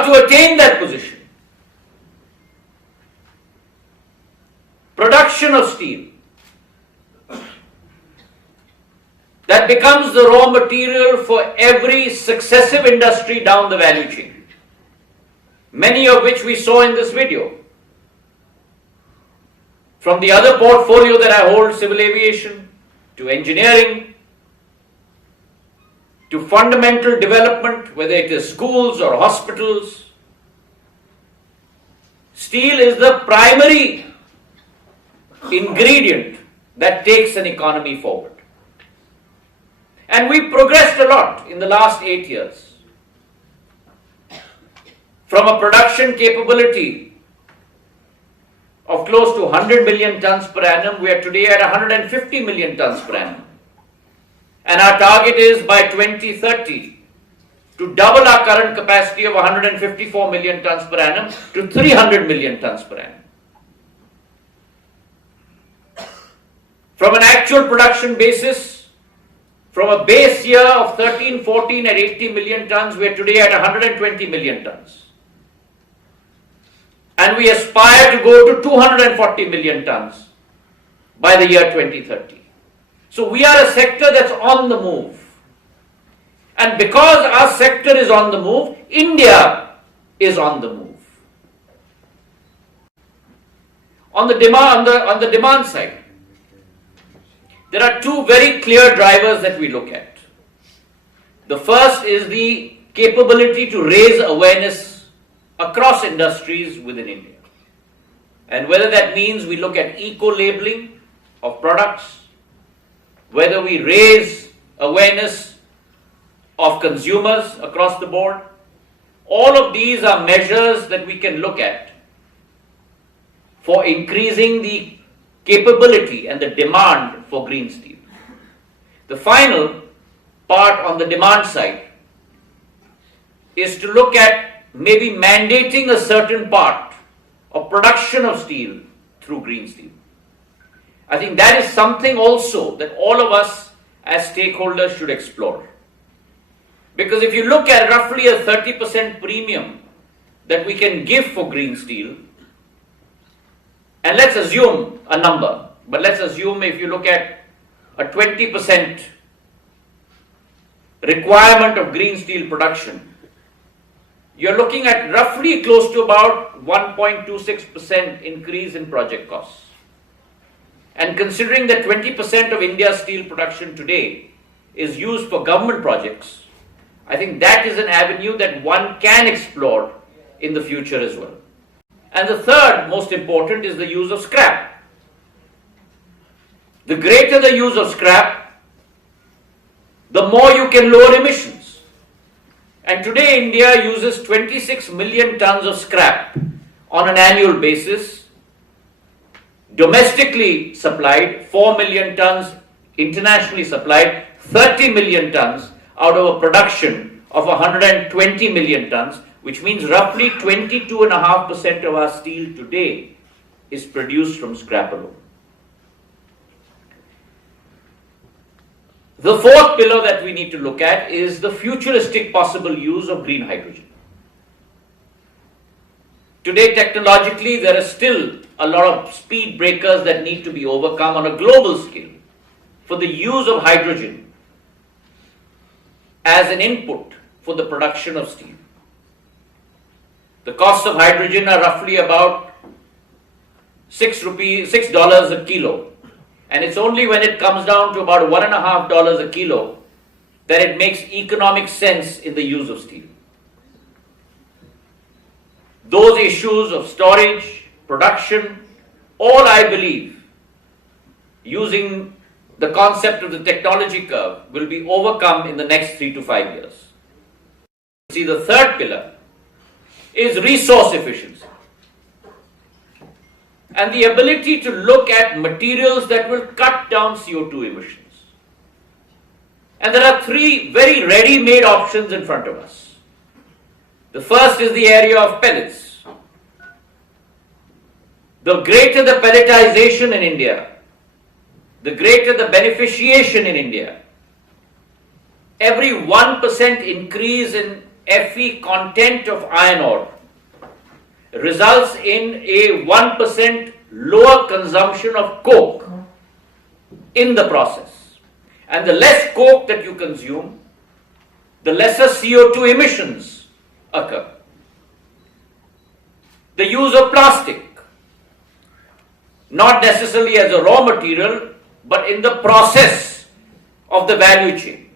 Now, to attain that position, production of steel that becomes the raw material for every successive industry down the value chain, many of which we saw in this video. From the other portfolio that I hold, civil aviation, to engineering, to fundamental development, whether it is schools or hospitals, steel is the primary ingredient that takes an economy forward. And we progressed a lot in the last 8 years. From a production capability of close to 100 million tons per annum, we are today at 150 million tons per annum. And our target is by 2030 to double our current capacity of 154 million tons per annum to 300 million tons per annum. From an actual production basis, from a base year of 13-14 at 80 million tons, we are today at 120 million tons. And we aspire to go to 240 million tons by the year 2030. So we are a sector that's on the move. And because our sector is on the move, India is on the move. On the demand side, there are two very clear drivers that we look at. The first is the capability to raise awareness across industries within India. And whether that means we look at eco-labeling of products, whether we raise awareness of consumers across the board, all of these are measures that we can look at for increasing the capability and the demand for green steel. The final part on the demand side is to look at maybe mandating a certain part of production of steel through green steel. I think that is something also that all of us as stakeholders should explore. Because if you look at roughly a 30% premium that we can give for green steel, and let's assume a number, but let's assume if you look at a 20% requirement of green steel production, you're looking at roughly close to about 1.26% increase in project costs. And considering that 20% of India's steel production today is used for government projects, I think that is an avenue that one can explore in the future as well. And the third most important is the use of scrap. The greater the use of scrap, the more you can lower emissions. And today India uses 26 million tons of scrap on an annual basis. Domestically supplied, 4 million tons, internationally supplied, 30 million tons out of a production of 120 million tons, which means roughly 22.5% of our steel today is produced from scrap alone. The fourth pillar that we need to look at is the futuristic possible use of green hydrogen. Today, technologically, there are still a lot of speed breakers that need to be overcome on a global scale for the use of hydrogen as an input for the production of steel. The costs of hydrogen are roughly about $6 a kilo. And it's only when it comes down to about $1.50 a kilo that it makes economic sense in the use of steel. Those issues of storage, production, all I believe, using the concept of the technology curve, will be overcome in the next 3 to 5 years. See, the third pillar is resource efficiency and the ability to look at materials that will cut down CO2 emissions. And there are three very ready-made options in front of us. The first is the area of pellets. The greater the pelletization in India, the greater the beneficiation in India. Every 1% increase in Fe content of iron ore results in a 1% lower consumption of coke in the process. And the less coke that you consume, the lesser CO2 emissions occur. The use of plastic, not necessarily as a raw material, but in the process of the value chain.